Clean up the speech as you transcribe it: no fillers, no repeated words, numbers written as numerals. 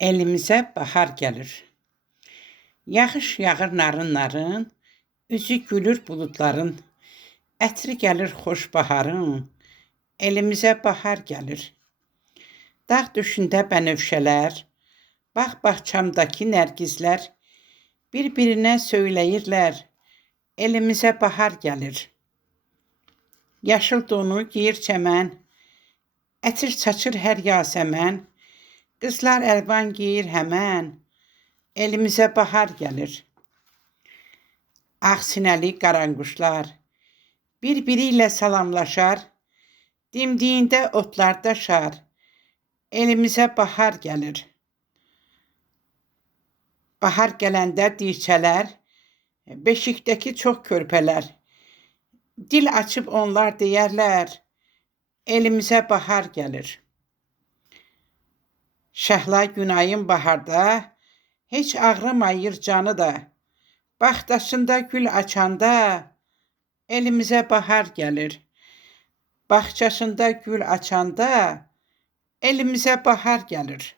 Elimizə bahar gəlir. Yağış yağır narın-narın, üzü gülür buludların. Ətri gəlir xoş baharın, elimizə bahar gəlir. Dağ düşündə bənövşələr, bağ bağçamdakı nərgizlər bir-birinə söyləyirlər, elimizə bahar gəlir. Yaşıl donu giyir çəmən, ətir çaçır hər yasəmən, qızlar əlvan giyir həmən, elimizə bahar gəlir. Ağ sinəli qaranquşlar bir-biri ilə salamlaşar, dimdiyində otlar daşar, elimizə bahar gəlir. Bahar gələndə dirçələr, beşikdəki çox körpələr, dil açıb onlar deyərlər, elimizə bahar gəlir. Şəhla günayın baharda, heç ağrımayır canı da, bağdaşında gül açanda, elimizə bahar gəlir. Bağçasında gül açanda, elimizə bahar gəlir.